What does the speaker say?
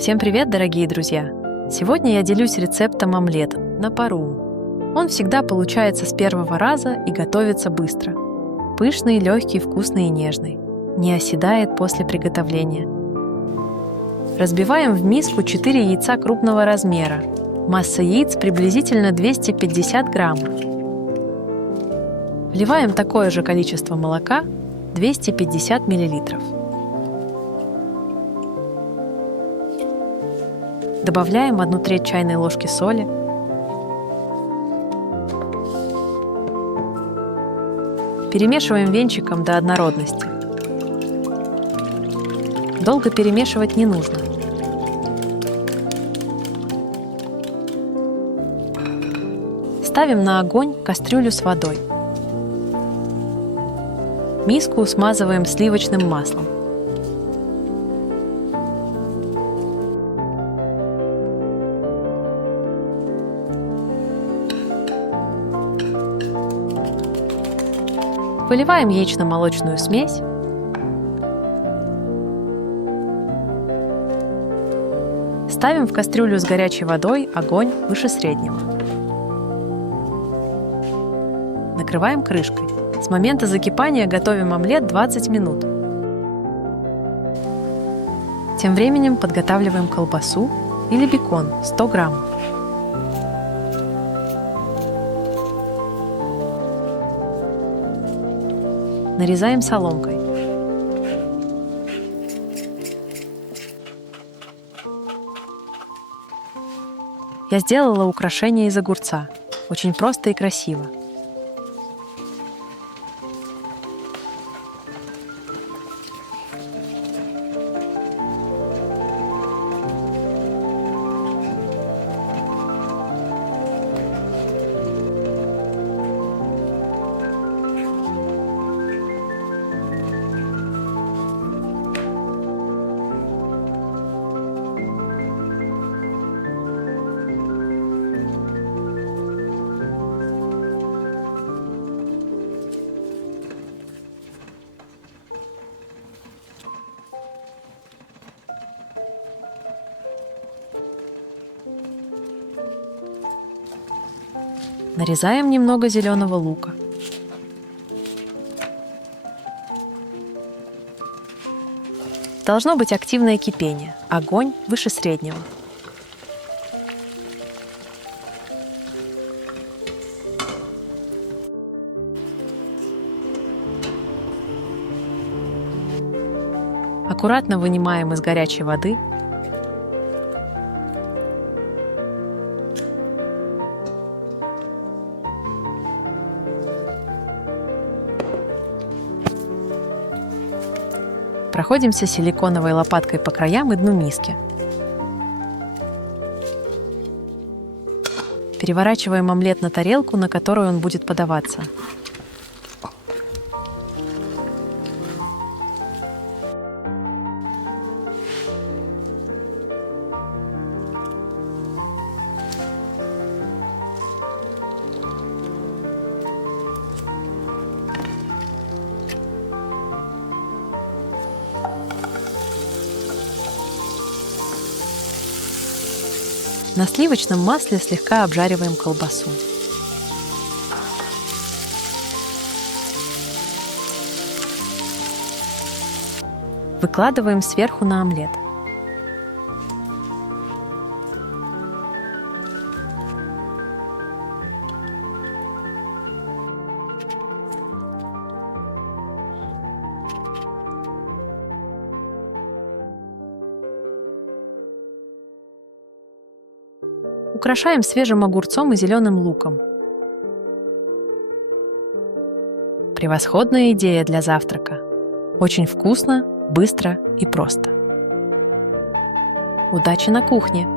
Всем привет, дорогие друзья! Сегодня я делюсь рецептом омлета на пару. Он всегда получается с первого раза и готовится быстро. Пышный, легкий, вкусный и нежный. Не оседает после приготовления. Разбиваем в миску 4 яйца крупного размера. Масса яиц приблизительно 250 граммов. Вливаем такое же количество молока, 250 миллилитров. Добавляем 1/3 чайной ложки соли. Перемешиваем венчиком до однородности. Долго перемешивать не нужно. Ставим на огонь кастрюлю с водой. Миску смазываем сливочным маслом. Выливаем яично-молочную смесь. Ставим в кастрюлю с горячей водой, огонь выше среднего. Накрываем крышкой. С момента закипания готовим омлет 20 минут. Тем временем подготавливаем колбасу или бекон 100 граммов. Нарезаем соломкой. Я сделала украшение из огурца. Очень просто и красиво. Нарезаем немного зеленого лука. Должно быть активное кипение, огонь выше среднего. Аккуратно вынимаем из горячей воды. Проходимся силиконовой лопаткой по краям и дну миски. Переворачиваем омлет на тарелку, на которую он будет подаваться. На сливочном масле слегка обжариваем колбасу. Выкладываем сверху на омлет. Украшаем свежим огурцом и зеленым луком. Превосходная идея для завтрака. Очень вкусно, быстро и просто. Удачи на кухне!